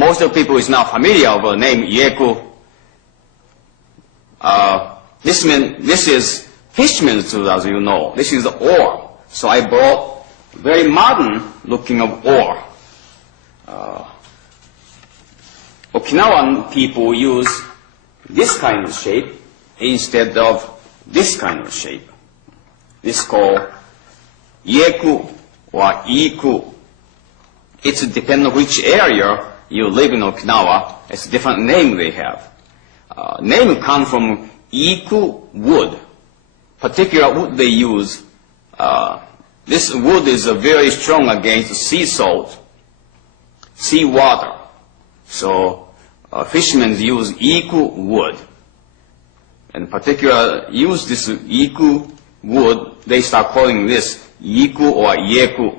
Most of the people is not familiar with the name Ieku. This is fishman's tool, as you know. This is the oar. So I brought very modern looking of oar. Okinawan people use this kind of shape instead of this kind of shape. This is called Ieku or Ieku. It depends on which area you live in Okinawa. It's a different name they have. Name comes from Ieku wood. Particular wood they use. This wood is very strong against sea salt, sea water. So fishermen use Ieku wood. And particular use this Ieku wood, they start calling this Ieku or Ieku.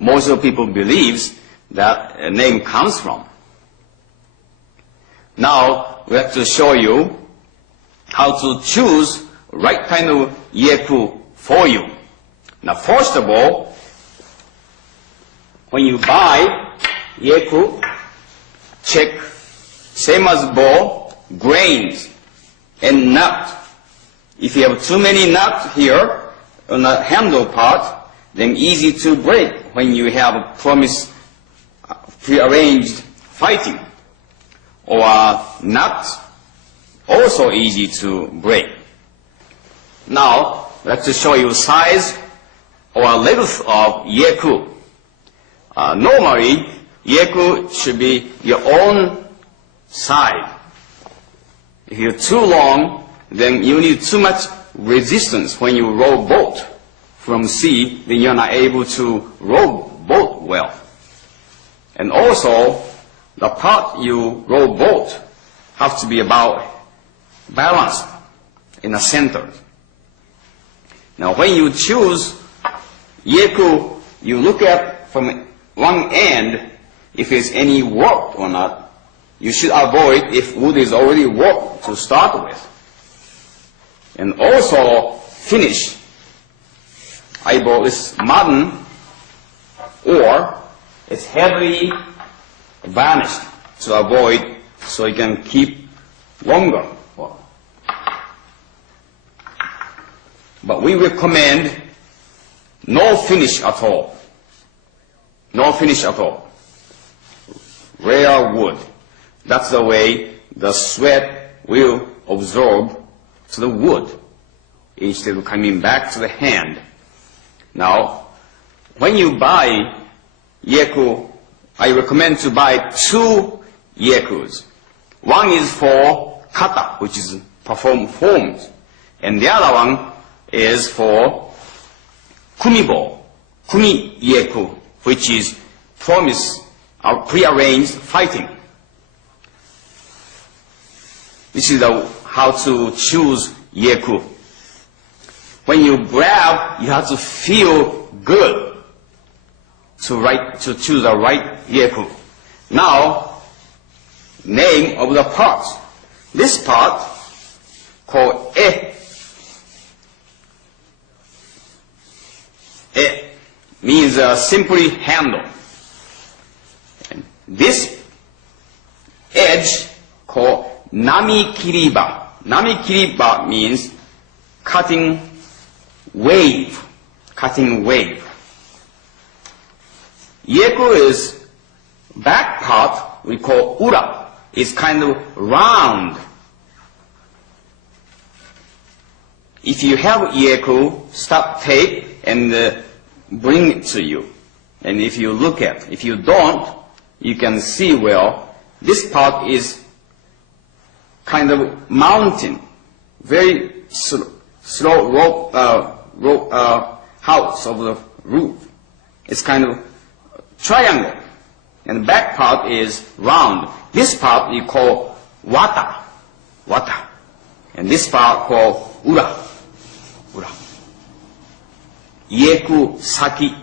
Most of the people believes that a name comes from. Now we have to show you how to choose right kind of Ieku for you. Now first of all, when you buy Ieku, check same as ball, grains and nut. If you have too many nuts here on the handle part, then easy to break when you have prearranged fighting. Or nuts, also easy to break. Now, let's show you size or length of Ieku. Normally, Ieku should be your own side. If you're too long, then you need too much resistance when you row boat from sea, then you're not able to row boat well. And also, the part you row boat have to be about balanced in the center. Now when you choose Ieku, you look at from one end if it's any warped or not. You should avoid if wood is already warped to start with. And also finish. I bought this modern, or it's heavily varnished to avoid, so you can keep longer. But we recommend no finish at all. No finish at all. Rare wood. That's the way the sweat will absorb to the wood instead of coming back to the hand. Now, when you buy Ieku, I recommend to buy 2 Iekus. One is for kata, which is perform forms, and the other one is for kumibo, kumi Ieku, which is promise or prearranged fighting. This is how to choose Ieku. When you grab, you have to feel good to choose the right Ieku. Now, name of the parts. This part called E. E means simply handle. And this edge called nami kiriba. Nami kiriba means cutting wave. Cutting wave. Ieku is back part we call ura. It's kind of round. If you have Ieku, stop tape and bring it to you. And if you look at, if you don't, you can see well, this part is kind of mountain, very slow house of the roof. It's kind of triangle, and the back part is round. This part you call wata, and this part called ura. Ieku saki.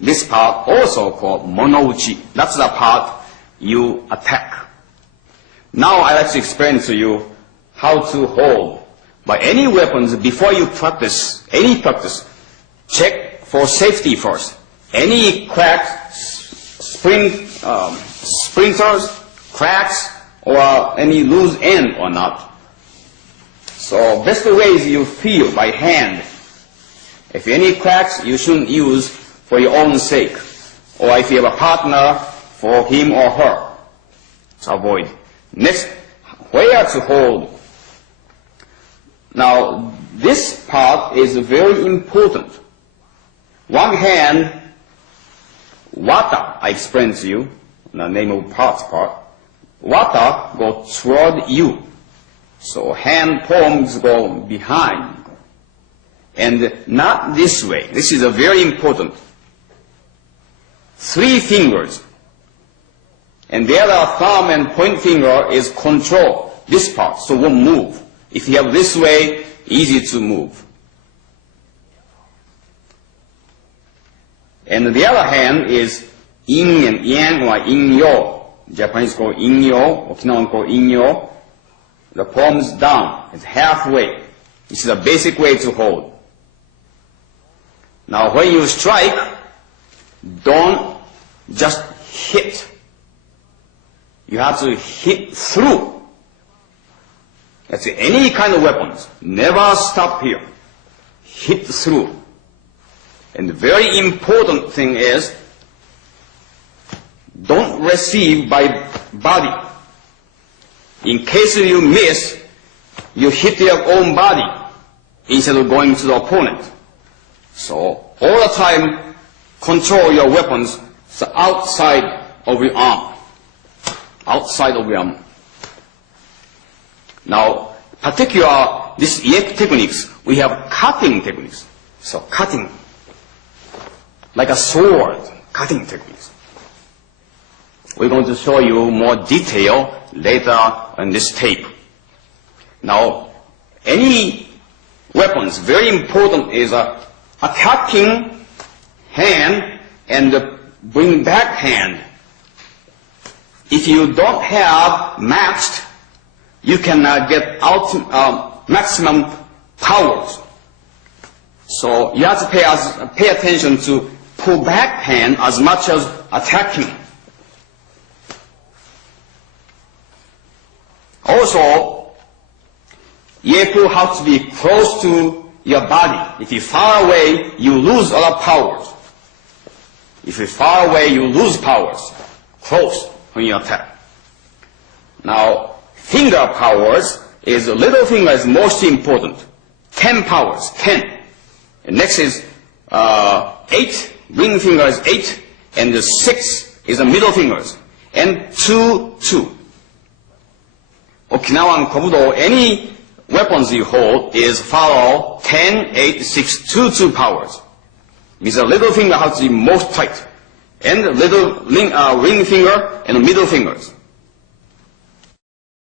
This part also called monouchi. That's the part you attack. Now I'd like to explain to you how to hold. By any weapons, before you practice, check for safety first. Any crack, splinters, cracks, or any loose end or not. So best way is you feel by hand. If any cracks, you shouldn't use for your own sake, or if you have a partner, for him or her, to avoid. Next, where to hold. Now, this part is very important. One hand, wata, I explained to you, the name of parts part. Wata go toward you. So hand palms go behind. And not this way. This is a very important. 3 fingers. And the other thumb and point finger is control this part, so it won't move. If you have this way, easy to move. And the other hand is yin and yang or yin-yo. Japanese call yin-yo, Okinawan call yin-yo. The palms down, it's halfway. This is the basic way to hold. Now when you strike, don't just hit. You have to hit through. That's any kind of weapons. Never stop here. Hit through. And the very important thing is, don't receive by body. In case you miss, you hit your own body instead of going to the opponent. So all the time, control your weapons outside of your arm. Outside of your arm. Now, particular, this Ieku techniques, we have cutting techniques. So cutting, like a sword, cutting techniques. We're going to show you more detail later on this tape. Now, any weapons, very important is attacking hand and bring back hand. If you don't have matched, you cannot get maximum powers. So you have to pay attention to pull back hand as much as attacking. Also, Ieku has to be close to your body. If you're far away, you lose a lot of powers. If you're far away, you lose powers. Close when you attack. Now, finger powers is the little finger is most important. 10 powers, 10. And next is 8. Ring finger is 8, and the 6 is the middle fingers, and 2, 2. Okinawan Kobudo, any weapons you hold is follow 10, 8, 6, 2, 2 powers. Means the little finger has to be most tight, and the little ring finger and the middle fingers.